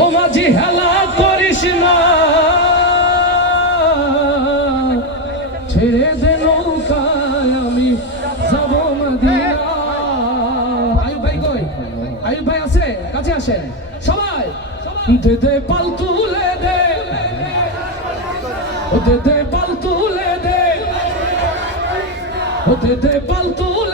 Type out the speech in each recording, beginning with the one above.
ও মাঝি হেলা করিস না। ছেড়ে দে নৌকায়, আমি যাব মদিনা ভাই কই? আয়ুব ভাই আছে? কাছে আসেন। সবাই, দে দে পাল তুলে দে। দে দে পাল তুলে দে। দে দে পাল তুলে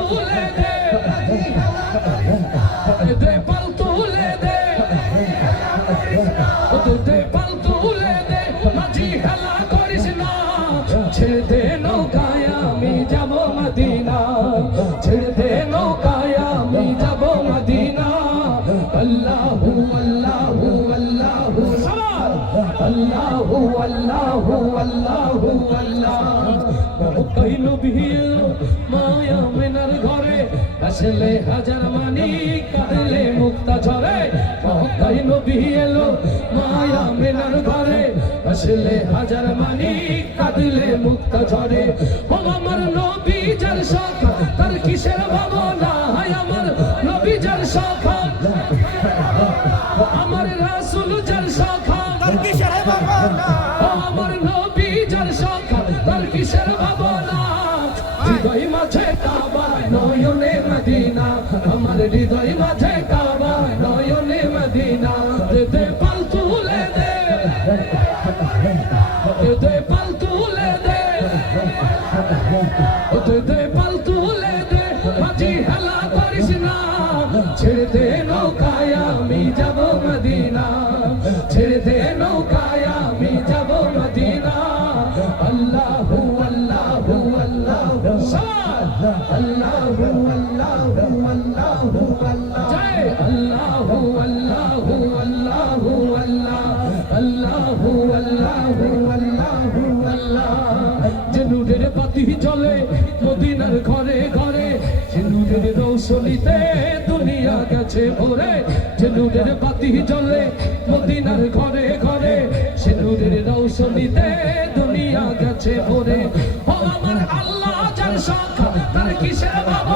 আল্লাহু আল্লাহু আল্লাহু, আল্লাহ। বিহিল মায়া মেনার ঘরে আসলে হাজার মানি কাঁদলে মুক্তা ঝরে। কইল বিহিল মায়া মেনার ঘরে আসলে হাজার মানি কাঁদলে মুক্তা ঝরে। ও আমার নবী যার শাখা, তার কিসের ভাবনা? হায় আমার নবী যার শাখা। আমার রাসূল যার হৃদয় মাঝে কাবা, নয়নে মদিনা। আমার হৃদয় মাঝে কাবা, নয়নে মদিনা। দে পাল তুলে দে। পাল তুলে দে। পাল তুলে দে। ছেড়ে দে যে নূরের পাতি চলে মদিনার ঘরে ঘরে। যে নূরের রৌশনীতে দুনিয়া গেছে ভরে। যে নূরের পাতি চলে মদিনার ঘরে ঘরে। সে নূরের রৌশনীতে দুনিয়া গেছে ভরে। ও আমার আল্লাহ যার শাখা, তার কিসের ভাবনা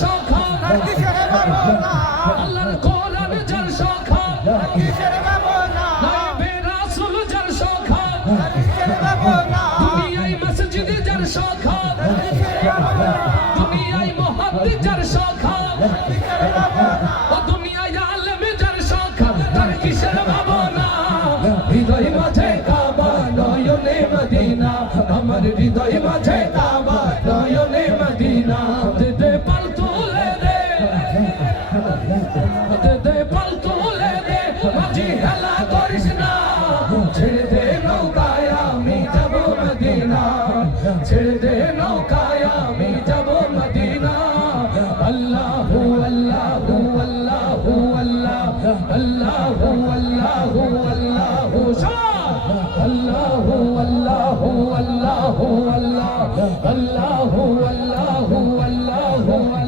শাখা আল্লাহর কোরআন যার শাখা নাইবে রাসূল যার শাখা দুনিয়ায় মসজিদ যার শাখা দুনিয়ায় মুহাদ্দিস যার শাখা ও দুনিয়ায় আলেম যার শাখা তার কিসের ভাবনা? হৃদয় মাঝে কাবা নয়নে মদিনা আমার হৃদয় মাঝে কাবা নয়নে মদিনা। মাঝি হেলা করিস না। ছেড়ে দে নৌকায়, আমি যাব মদিনা। ছেড়ে দে নৌকায়, আমি যাব মদিনা। আল্লাহু আল্লাহু আল্লাহু, আল্লাহ। আল্লাহু আল্লাহু আল্লাহু আল্লাহু আল্লাহু, আল্লাহ। আল্লাহু আল্লাহু আল্লাহু, আল্লাহ।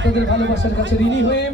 আপনাদের ভালোবাসার কাছে ঋণী হয়ে